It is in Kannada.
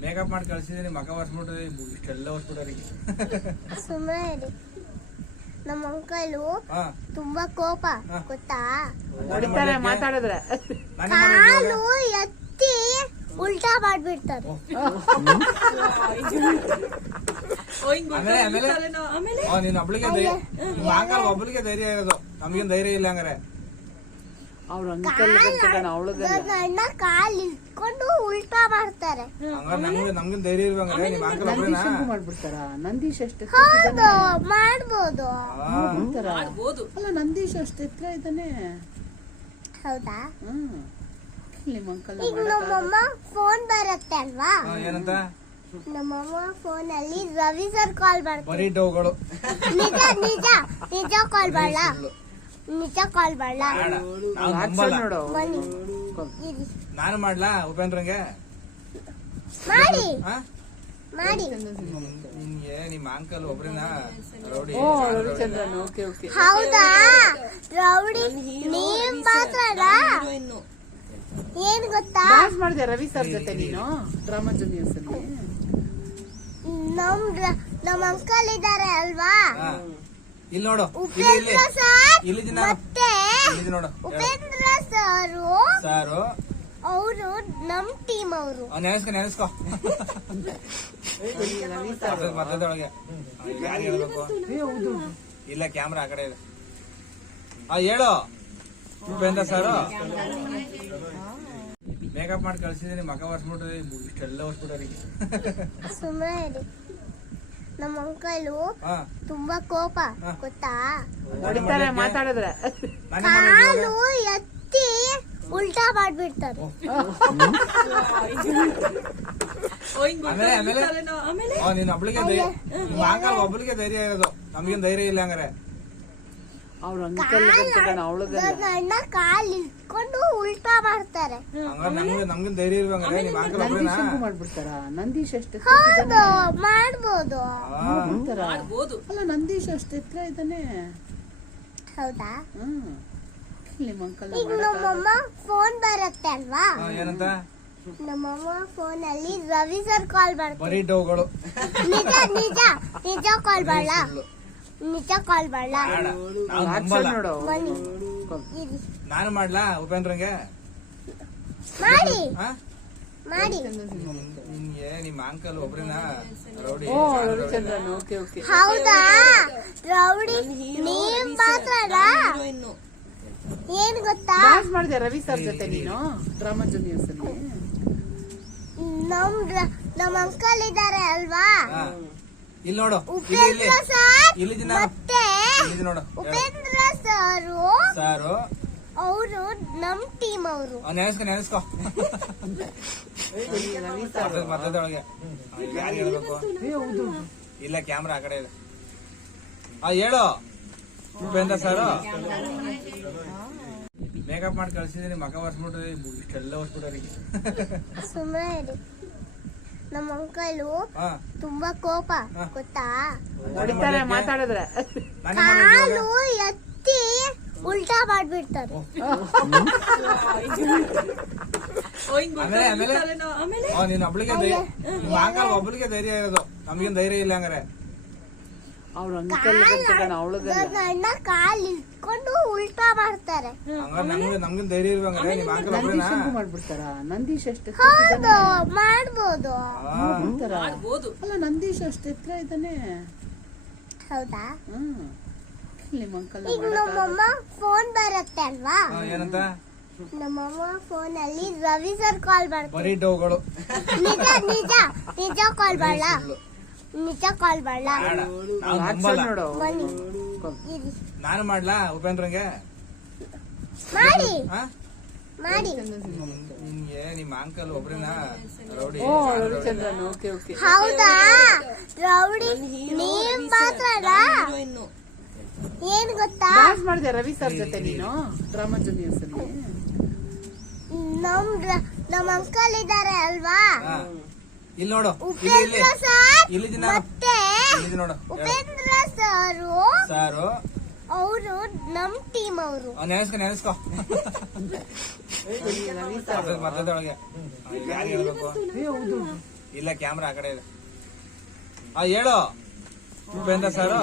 ಮೇಕಪ್ ಮಾಡಿ ಕಳಿಸಿದ್ರಿ ಮಗ ವರ್ಷ ಒರ್ಸ್ಬಿಟ್ಟು ಇಷ್ಟೆಲ್ಲ ಒರ್ಸ್ಬಿಟ್ಟಾರಿ ಸುಮ್ಮನೆ ನಮ್ಮ ಅಂಕಲು ತುಂಬಾ ಕೋಪ. ಗೊತ್ತಾ? ಹೊಡಿತಾರೆ ಮಾತಾಡಿದ್ರೆ. ಕಾಲು ಎತ್ತಿ ಉಲ್ಟಾ ಮಾಡ್ಬಿಡ್ತಾರೆ. ಆಮೇಲೆ ಆಮೇಲೆ ಓ, ನೀನ್ ಒಬ್ಳಿಗೆ ಧೈರ್ಯ ಒಬ್ಳಿಗೆ ಧೈರ್ಯ ಇರೋದು. ನಮ್ಗೇನ್ ಧೈರ್ಯ ಇಲ್ಲ ಹಂಗಾರೆ. ಅವ್ರ ಅಂಕಲ್ ಕಣ ಅವಳದಲ್ಲ ನನ್ನ ಅಣ್ಣ ಕಾಲ್ ಇಟ್ಕೊಂಡು ಉಲ್ಟಾ ಮಾಡ್ತಾರೆ. ನಮ್ಗೆ ಧೈರ್ಯ ನಿಮ್ಮ ಅಂಕಲ್ ಮಾಡ್ಬಿಡ್ತಾರ? ನಂದೀಶ್ ಅಷ್ಟು ಹೌದು ಮಾಡ್ಬೋದು. ಹಾ. ಅಲ್ಲ ನಂದೀಶ್ ಅಷ್ಟು ಎತ್ತರ ಇದ್ದಾನೆ. ಹೌದಾ? ಹ್ಮ್. ನಿಮ್ಮ ಅಂಕಲ್ ಈಗ ನಮ್ಮಮ್ಮ ಫೋನ್ ಬರುತ್ತೆ ಅಲ್ವಾ? ಏನಂತ? ನಮ್ಮಮ್ಮ ಫೋನ್ ಅಲ್ಲಿ ರವಿ ಸರ್ ಕಾಲ್ ಮಾಡ್ತಾರೆ ಬರೀ ಡೌಗಳು. ನಿಜ ನಿಜ ನಿಜ ಕಾಲ್ ಮಾಡಲ್ಲ ನಿಜ ಕಾಲ್ ಮಾಡಲ್ಲ ಬೇಡ ನಾವು ನಂಬಲ್ಲ. ಬನ್ನಿ. ಇರಿ. ನಾನು ಮಾಡ್ಲಾ ಉಪೇಂದ್ರಂಗೆ? ಮಾಡಿ. ಮಾಡಿ. ನಿಮ್ಮ ಅಂಕಲ್ ಒಬ್ರೇನಾ ರೌಡಿ ಓ ರವಿಚಂದ್ರನ್ ಓಕೆ ಓಕೆ. ಹೌದಾ? ರೌಡಿ ನೀವ್ ಮಾತ್ರಲ್ಲ ಏನ್ ಗೊತ್ತಾ? ಡಾನ್ಸ್ ಮಾಡಿದೆ ರವಿ ಸರ್ ಜೊತೆ ನೀನು ಡ್ರಾಮಾ ಜೂನಿಯರ್ಸ್ ಅಲ್ಲಿ. ನಮ್ ರ- ನಮ್ ಅಂಕಲ್ ಇದಾರೆ ಅಲ್ವಾ? ಹಾ. ಇಲ್ಲಿ ನೋಡು. ಇಲ್ಲಿ ಇಲ್ಲಿ. ದಿನ. ಇಲ್ಲಿ ನೋಡು. ಉಪೇಂದ್ರ ಸರು. ಸಾರು. ಅವರು ನಮ್ ಟೀಮ್ ಅವರು. ನೆನೆಸ್ಕೊ ನೆನೆಸ್ಕೊ. ಹೇಳ್ಬೇಕು? ಇಲ್ಲ ಕ್ಯಾಮ್ರಾ ಆ ಕಡೆ ಇದೆ. ಆ ಹೇಳು. ಉಪೇಂದ್ರ ಸರ್. ಮೇಕಪ್ ಮಾಡಿ ಕಳ್ಸಿದೀನಿ ಮಕ ಒರ್ಸ್ಬಿಟ್ಟು ಇಷ್ಟೆಲ್ಲ ಸುಮ್ಮನೆ ಇರಿ. ನಮ್ಮ ಅಂಕಲು ತುಂಬಾ ಕೋಪ. ಗೊತ್ತಾ? ಹೊಡಿತಾರೆ ಮಾತಾಡಿದ್ರೆ. ಕಾಲು ಎತ್ತಿ ಉಲ್ಟಾ ಮಾಡ್ಬಿಡ್ತಾರೆ. ಒಬ್ಳಿಗೆ ಧೈರ್ಯ ಒಬ್ಳಿಗೆ ಧೈರ್ಯ ಇರೋದು? ನಮ್ಗೇನ್ ಧೈರ್ಯ ಇಲ್ಲ ಹಂಗಾರೆ. ಅವ್ರ ಅಂಕಲ್ ಅವಳದಲ್ಲ ಅಣ್ಣ ಕಾಲ್ ಇಟ್ಕೊಂಡು ಉಲ್ಟಾ ಮಾಡ್ತಾರೆ. ನಮ್ಗೆ ಧೈರ್ಯ ಒಬ್ರೇನಾ? ಮಾಡ್ಬಿಡ್ತಾರ? ನಂದೀಶ್ ಅಷ್ಟು ಹೌದು ಮಾಡ್ಬೋದು. ಅಲ್ಲ ನಂದೀಶ್ ಅಷ್ಟು ಎತ್ತರ ಇದ್ದಾನೆ. ಹೌದಾ? ಈಗ ನಮ್ಮಮ್ಮ ಫೋನ್ ಬರುತ್ತೆ ಅಲ್ವಾ? ಏನಂತ? ನಮ್ಮಮ್ಮ ಫೋನ್ ಅಲ್ಲಿ ರವಿ ಸರ್ ಕಾಲ್ ಮಾಡ್ತಾರೆ. ಬರೀ ಡೌಗಳು. ನಿಜ ನಿಜ ನಿಜ ಕಾಲ್ ಮಾಡಲ್ಲ ನಿಜ ಕಾಲ್ ಮಾಡ್ಲಾ? ಬೇಡ ನಾವು ನೋಡು. ಬನ್ನಿ. ಇರಿ ನಾನು ಮಾಡ್ಲಾ ಉಪೇಂದ್ರಂಗೆ? ಮಾಡಿ. ಹಾ? ಮಾಡಿ. ನಿಮ್ಮ ಅಂಕಲ್ ಒಬ್ರೇನಾ ರೌಡಿ ಓ ರವಿಚಂದ್ರನ್. Okay okay. ಹೌದಾ? ರೌಡಿ? ನೀವ್ ಮಾತ್ರಲ್ಲ ಏನ್ ಗೊತ್ತಾ? ಡಾನ್ಸ್ ಮಾಡಿದೆ ರವಿ ಸರ್ ಜೊತೆ ನೀನು? ಡ್ರಾಮಾ ಜೂನಿಯರ್ಸ್ ಅಲ್ಲಿ ನಮ್ ಅಂಕಲ್ ಇದಾರೆ ಅಲ್ವಾ? ಹಾ. ಇಲ್ಲಿ ನೋಡು. ಇಲ್ಲಿ ಇಲ್ಲಿ. ನೋಡು. ಉಪೇಂದ್ರ ಸರು. ಸಾರು. ಅವರು ನಮ್ ಟೀಮ್ ಅವರು. ನೆನೆಸ್ಕೊ ನೆನೆಸ್ಕೊ. ಹೇಳ್ಬೇಕು. ಇಲ್ಲ ಕ್ಯಾಮ್ರಾ ಆ ಕಡೆ ಇದೆ. ಆ ಹೇಳು. ಉಪೇಂದ್ರ ಸರ್. ಮೇಕಪ್ ಮಾಡಿ ಕಳ್ಸಿದೀನಿ ಮಕ ಒರ್ಸ್ಬಿಟ್ಟು ಇಷ್ಟೆಲ್ಲ ಒರ್ಸ್ಬಿಟ್ಟಾರಿ ಸುಮ್ಮನೆ ನಮ್ಮ ಅಂಕಲು ತುಂಬಾ ಕೋಪ. ಗೊತ್ತಾ? ಹೊಡಿತಾರೆ ಮಾತಾಡಿದ್ರೆ. ಕಾಲು ಎತ್ತಿ ಉಲ್ಟಾ ಮಾಡ್ಬಿಡ್ತಾರೆ. ಒಬ್ಳಿಗೆ ಧೈರ್ಯ ಇರೋದು. ನಮ್ಗೇನ್ ಧೈರ್ಯ ಇಲ್ಲ ಹಂಗಾರೆ. ಅವ್ರ ಅಂಕಲ್ ಕಾಲ್ ಇಟ್ಕೊಂಡು ಉಲ್ಟಾ ಮಾಡ್ತಾರೆ. ನಮ್ಗೆ ಧೈರ್ಯ ನಿಮ್ಮ ಅಂಕಲ್ ಮಾಡ್ಬಿಡ್ತಾರ? ನಂದೀಶ್ ಅಷ್ಟು ಹೌದು ಮಾಡ್ಬೋದು. ಅಲ್ಲ ನಂದೀಶ್ ಅಷ್ಟು ಎತ್ತರ ಇದ್ದಾನೆ. ಹೌದಾ? ಹ್ಮ್ ನಿಮ್ಮ ಅಂಕಲ್ ಈಗ ನಮ್ಮಮ್ಮ ಫೋನ್ ಬರುತ್ತೆ ಅಲ್ವಾ? ಏನಂತ? ನಮ್ಮಮ್ಮ ಫೋನ್ ಅಲ್ಲಿ ರವಿ ಸರ್ ಕಾಲ್ ಮಾಡ್ತಾರೆ. ಬರೀ ಡೌಗಳು. ನಿಜ ನಿಜ ನಿಜ ಕಾಲ್ ಮಾಡಲ್ಲ ನಿಜ ಕಾಲ್ ಮಾಡಲ್ಲ ಬೇಡ ನಾವು ಆಕ್ಷನ್ ನಂಬಲ್ಲ ನೋಡು. ಬನ್ನಿ. ಇರಿ. ನಾನು ಮಾಡ್ಲಾ ಉಪೇಂದ್ರಂಗೆ ಮಾಡಿ. ಹಾ? ಮಾಡಿ. ನಿನ್ಗೆ ನಿಮ್ಮ ಅಂಕಲ್ ಒಬ್ರೇನಾ ರೌಡಿ ಓ ರವಿಚಂದ್ರನ್ ಓಕೆ ಓಕೆ. ಹೌದಾ? ರೌಡಿ ನೀವ್ ಮಾತ್ರಲ್ಲ ಏನ್ ಗೊತ್ತಾ? ಡಾನ್ಸ್ ಮಾಡಿದೆ ರವಿ ಸರ್ ಜೊತೆ ನೀನು? ಡ್ರಾಮಾ ಜೂನಿಯರ್ಸ್ ಅಲ್ಲಿ ನಮ್ ರ- ನಮ್ ಅಂಕಲ್ ಇದಾರೆ ಅಲ್ವಾ? ಹಾ. ಇಲ್ಲಿ ನೋಡು. ಇಲ್ಲಿ ಇಲ್ಲಿ. ದಿನ. ಇಲ್ಲಿ ನೋಡು. ಉಪೇಂದ್ರ ಸಾರು. ಸಾರು. ಅವರು ನಮ್ ಟೀಮ್ ಅವರು. ನೆನೆಸ್ಕೊ ನೆನೆಸ್ಕೊ. ಹೇಳ್ಬೇಕು? ಇಲ್ಲ ಕ್ಯಾಮ್ರಾ ಆ ಕಡೆ ಇದೆ. ಆ ಹೇಳು. ಉಪೇಂದ್ರ ಸರ್.